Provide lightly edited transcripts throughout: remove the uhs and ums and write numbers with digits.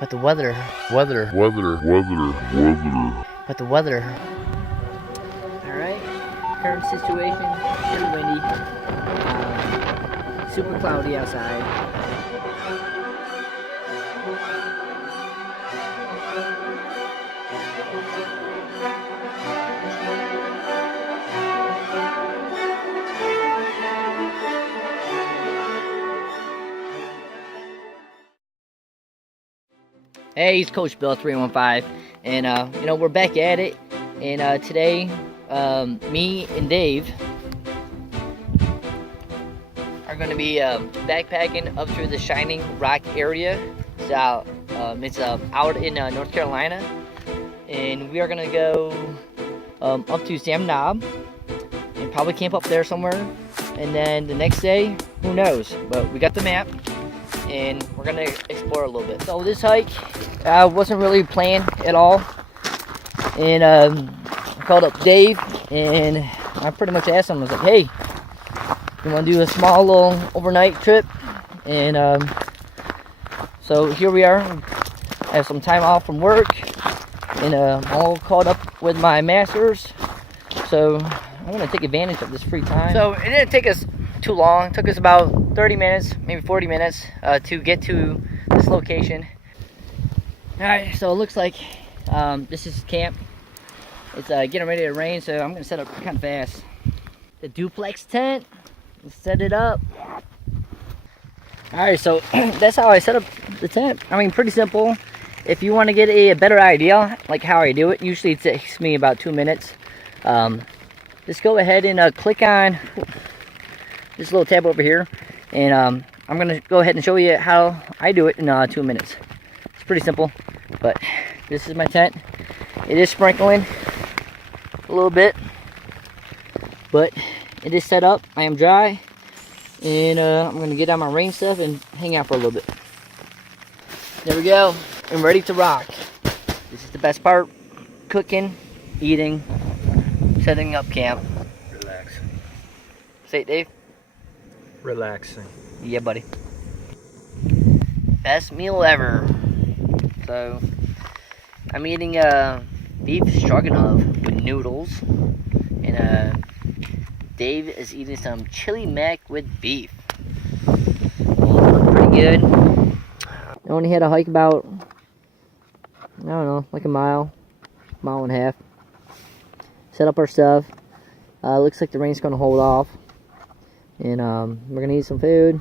But the weather. But the weather. Alright, current situation, pretty windy. Super cloudy outside. Hey, it's Coach Bill 315, and you know, we're back at it. And today, me and Dave are going to be backpacking up through the Shinning Rock area. It's out in North Carolina, and we are going to go up to Sam Knob and probably camp up there somewhere. And then the next day, who knows? But we got the map, and we're going to explore a little bit. So this hike wasn't really planned at all, and I called up Dave, and I pretty much asked him, I was like, hey, you want to do a small little overnight trip? And so here we are. I have some time off from work, and I'm all caught up with my masters, so I'm going to take advantage of this free time. So it didn't take us too long. It took us about 30 minutes, maybe 40 minutes to get to this location. Alright, so it looks like this is camp. It's getting ready to rain, so I'm going to set up kind of fast. The Duplex tent, let's set it up. Alright, so that's how I set up the tent. I mean, pretty simple. If you want to get a better idea, like how I do it, usually it takes me about 2 minutes. Just go ahead and click on this little tab over here, and I'm going to go ahead and show you how I do it in 2 minutes. It's pretty simple, but this is my tent. It is sprinkling a little bit, but it is set up. I am dry, and I'm going to get on my rain stuff and hang out for a little bit. There we go. I'm ready to rock. This is the best part: cooking, eating, setting up camp. Relaxing. Say it, Dave. Relaxing. Yeah, buddy. Best meal ever. So, I'm eating beef stroganoff with noodles, and Dave is eating some chili mac with beef. Pretty good. I only had to hike about, I don't know, like a mile and a half. Set up our stuff. Looks like the rain's going to hold off. And we're going to eat some food.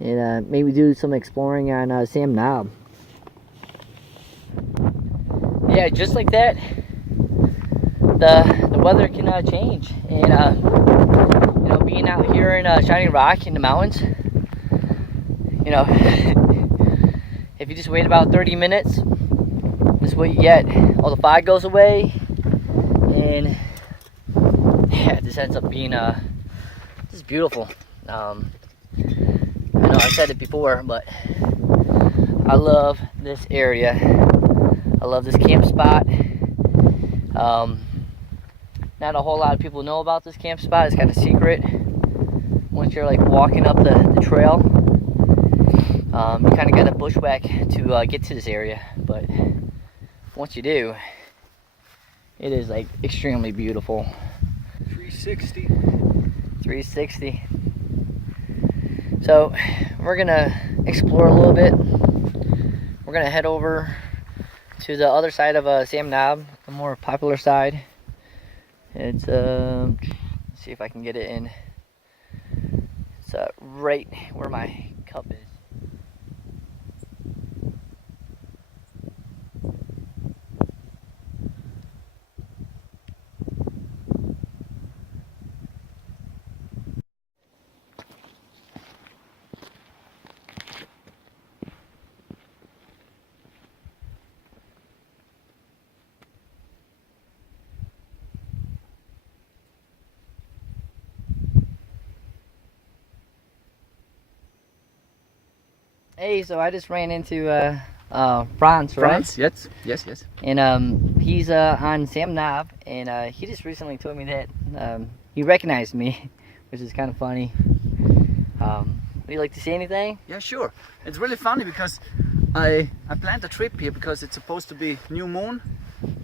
And maybe do some exploring on Sam Knob. Yeah, just like that, the weather can change. And, you know, being out here in Shinning Rock in the mountains, you know, if you just wait about 30 minutes, this is what you get. All the fog goes away, and yeah, it just ends up being just beautiful. I know I said it before, but I love this area. I love this camp spot. Not a whole lot of people know about this camp spot. It's kind of secret. Once you're like walking up the trail, you kind of got to bushwhack to get to this area. But once you do, it is like extremely beautiful. 360. 360. So we're gonna explore a little bit. We're gonna head over to the other side of Sam Knob, the more popular side. It's let's see if I can get it in. It's right where my cup is. Hey, so I just ran into Franz, right? France, yes. And he's on Sam Knob, and he just recently told me that he recognized me, which is kind of funny. Would you like to say anything? Yeah, sure. It's really funny because I planned a trip here because it's supposed to be new moon,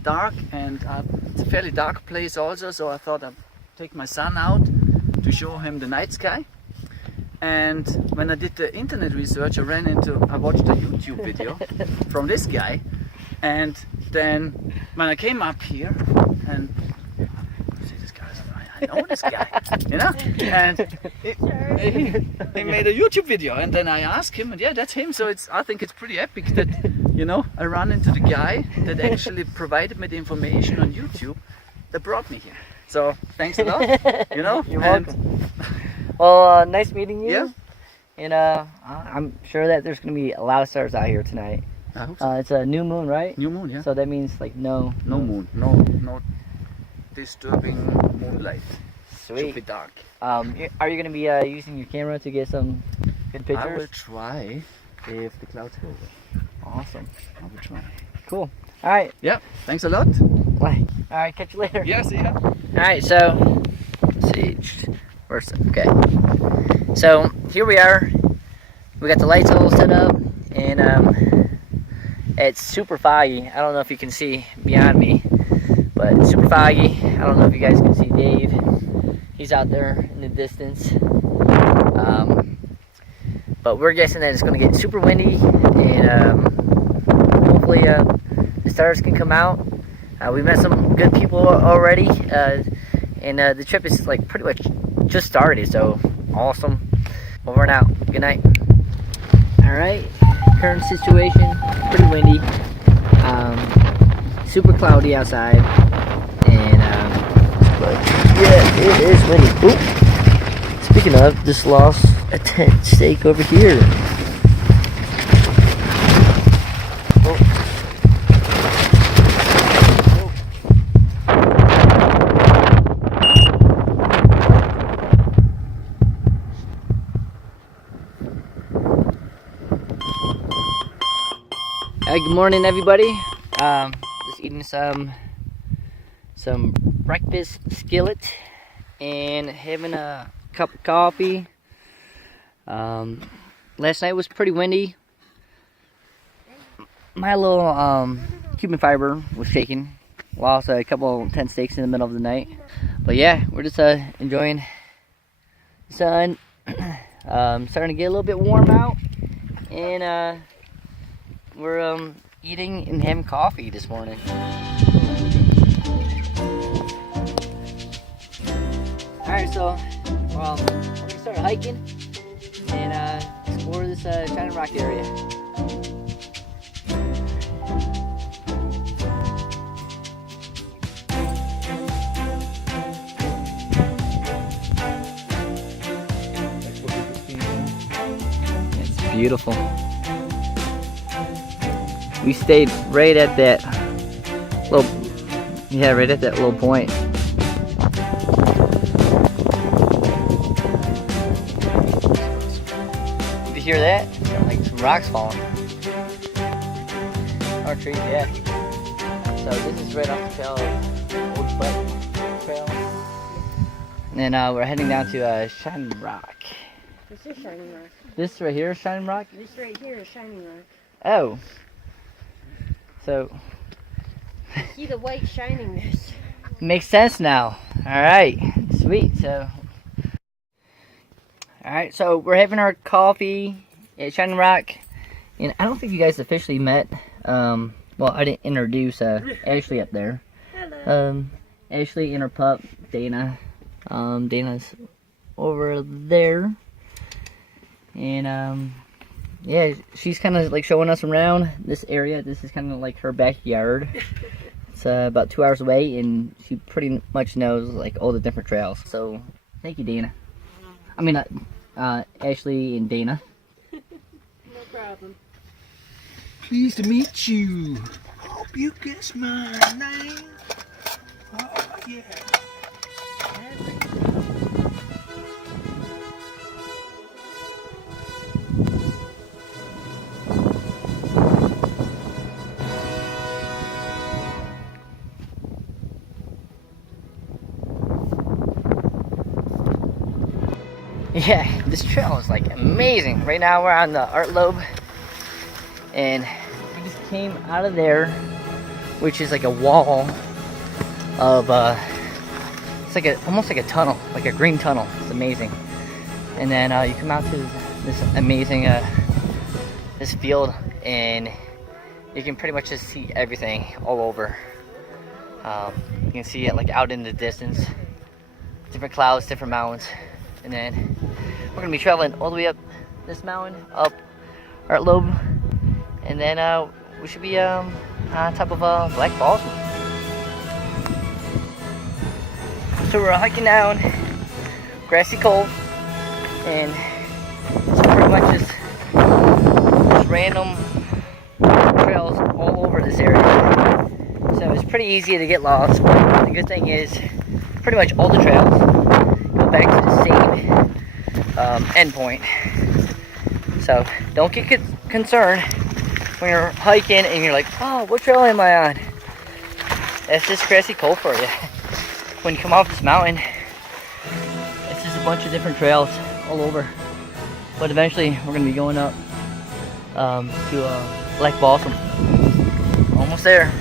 dark, and it's a fairly dark place also, so I thought I'd take my son out to show him the night sky. And when I did the internet research, I watched a YouTube video from this guy, and then when I came up here, and see this guy, I know this guy, you know, and he made a YouTube video, and then I asked him, and yeah, that's him. So I think it's pretty epic that, you know, I run into the guy that actually provided me the information on YouTube that brought me here. So thanks a lot, you know. You're welcome. Well, nice meeting you. Yeah. And I'm sure that there's gonna be a lot of stars out here tonight. I hope so. It's a new moon, right? New moon, yeah. So that means like no moon, no disturbing moonlight. Sweet. Should be dark. Are you gonna be using your camera to get some good pictures? I will try if the clouds go away. Awesome. I will try. Cool. All right. Yeah. Thanks a lot. All right. Catch you later. Yeah. See ya. All right. So, let's see. Okay. So here we are. We got the lights all set up, and it's super foggy. I don't know if you can see beyond me, but it's super foggy. I don't know if you guys can see Dave. He's out there in the distance. But we're guessing that it's going to get super windy, and hopefully the stars can come out. We met some good people already, and the trip is like pretty much just started, so awesome. Over and out. Good night. Alright, current situation, pretty windy, super cloudy outside, and but yeah, it is windy. Oop. Speaking of, just lost a tent stake over here. Good morning, everybody. Just eating some breakfast skillet and having a cup of coffee. Last night was pretty windy. My little Cuban fiber was shaking. Lost a couple tent stakes in the middle of the night. But yeah, we're just enjoying the sun. Starting to get a little bit warm out, and we're eating and having coffee this morning. Alright, so we're gonna start hiking and explore this Shinning Rock area. It's beautiful. We stayed right at that little point. Did you hear that? Sound like some rocks falling. Or trees, yeah. So this is right off the trail of Old Butt Trail. And then we're heading down to Shinning Rock. This is Shinning Rock. This right here is Shinning Rock? This right here is Shinning Rock. Oh. So See the white shiningness. makes sense now. Alright. Sweet. So alright, so we're having our coffee at Shinning Rock. And I don't think you guys officially met. Well, I didn't introduce Ashley up there. Hello. Ashley and her pup, Dana. Dana's over there. And yeah, she's kind of like showing us around this area. This is kind of like her backyard. It's about 2 hours away, and she pretty much knows like all the different trails. So thank you, Dana. I mean, Ashley and Dana. No problem. Pleased to meet you. Hope you guess my name. Oh, yeah. Yeah, this trail is like amazing. Right now we're on the Art Lobe, and we just came out of there, which is like a wall of it's like almost like a tunnel, like a green tunnel. It's amazing. And then you come out to this amazing this field, and you can pretty much just see everything all over. You can see it like out in the distance, different clouds, different mountains. And then we're gonna be traveling all the way up this mountain, up Art Lobe, and then we should be on top of Black Falls. So we're hiking down Grassy Cove, and it's pretty much just random trails all over this area. So it's pretty easy to get lost, but the good thing is pretty much all the trails go back to the same endpoint. So don't get concerned when you're hiking and you're like, oh, what trail am I on? That's just Grassy Cove for you. When you come off this mountain, it's just a bunch of different trails all over. But eventually we're gonna be going up to Black Balsam. Almost there.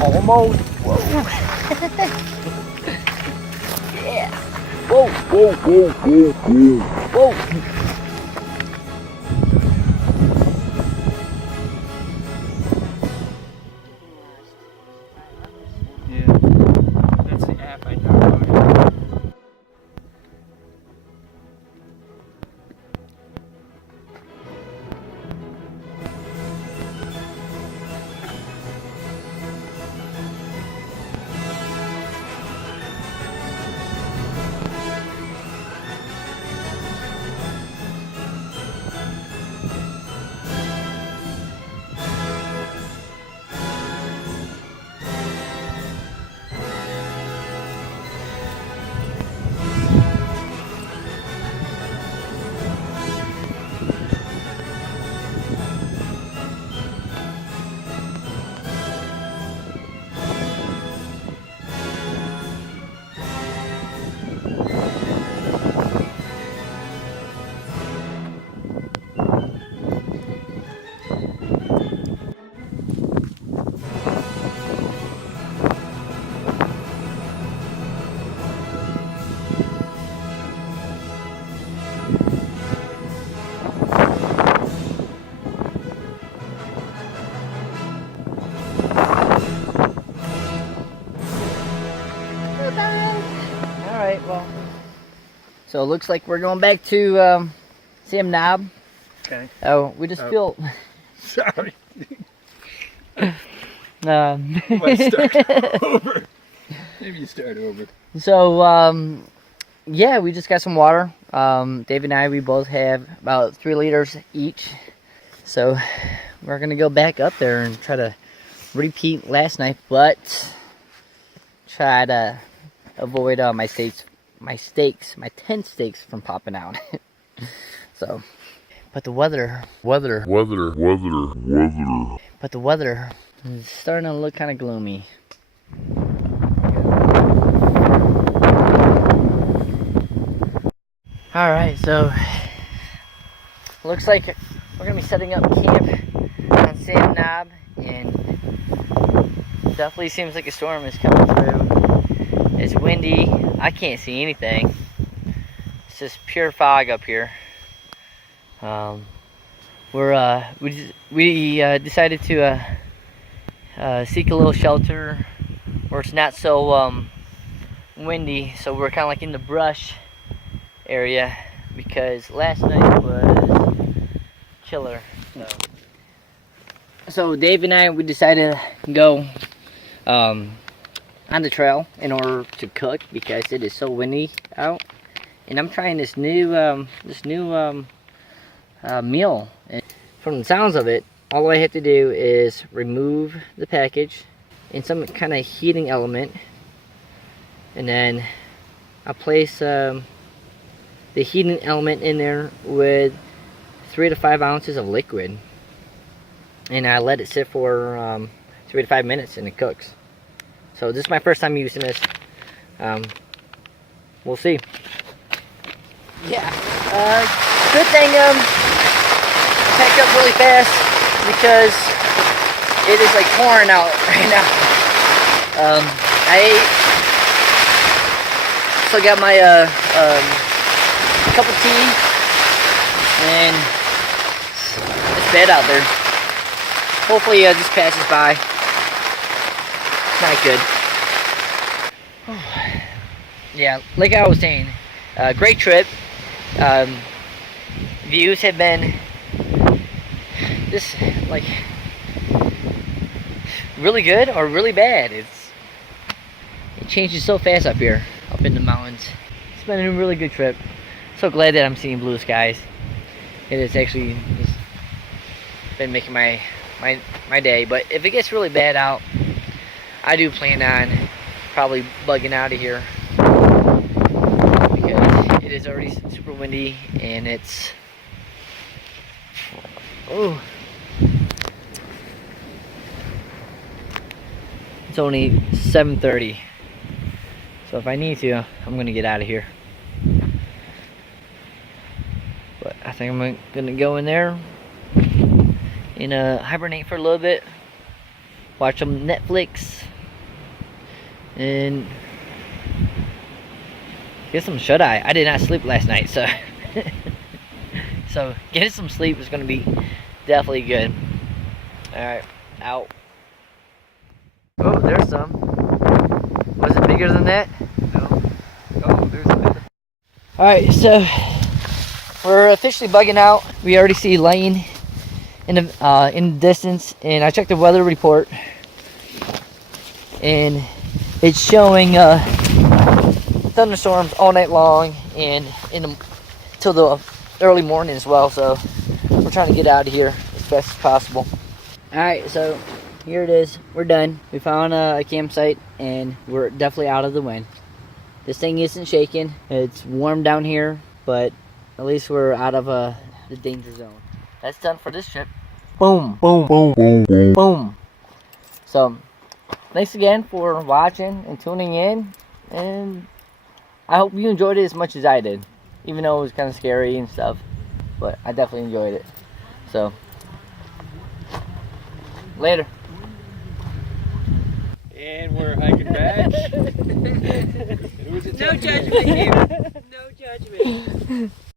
Almost. Whoa. Yeah. Whoa. Whoa. Whoa. Whoa. Whoa. Whoa. So it looks like we're going back to Sam Knob. Okay. Oh, we just feel. Sorry. Let's start over. Maybe you start over. So yeah, we just got some water. Dave and I, we both have about 3 liters each. So we're gonna go back up there and try to repeat last night, but try to avoid my tent stakes from popping out. So, but the weather but the weather is starting to look kind of gloomy. All right, so looks like we're gonna be setting up camp on Sam Knob, and definitely seems like a storm is coming through. It's windy. I can't see anything. It's just pure fog up here. We decided to seek a little shelter where it's not so windy. So we're kind of like in the brush area because last night was killer. So Dave and I, we decided to go on the trail in order to cook because it is so windy out, and I'm trying this new meal. And from the sounds of it, all I have to do is remove the package in some kind of heating element, and then I'll place the heating element in there with 3 to 5 ounces of liquid, and I let it sit for 3 to 5 minutes, and it cooks. So this is my first time using this. We'll see. Yeah. Good thing packed up really fast. because it is like pouring out right now. I still got my cup of tea, and it's bad out there. Hopefully this passes by. It's not good. Yeah, like I was saying, great trip. Views have been just like really good or really bad. It changes so fast up here, up in the mountains. It's been a really good trip. So glad that I'm seeing blue skies. It has actually just been making my day. But if it gets really bad out, I do plan on probably bugging out of here, because it is already super windy and it's it's only 7:30. So if I need to, I'm gonna get out of here. But I think I'm gonna go in there and hibernate for a little bit, watch some Netflix, and get some shut-eye. I did not sleep last night, so so getting some sleep is gonna be definitely good. Alright, out. Oh, there's some. Was it bigger than that? No. Oh, there's a bit. Alright, so we're officially bugging out. We already see lightning in the distance, and I checked the weather report, and it's showing thunderstorms all night long and till the early morning as well. So we're trying to get out of here as fast as possible. Alright, so here it is. We're done. We found a campsite, and we're definitely out of the wind. This thing isn't shaking. It's warm down here, but at least we're out of the danger zone. That's done for this trip. Boom, boom, boom, boom, boom, boom. So, thanks again for watching and tuning in, and I hope you enjoyed it as much as I did, even though it was kind of scary and stuff, but I definitely enjoyed it. So, later. And we're hiking back. No judgment here. No judgment.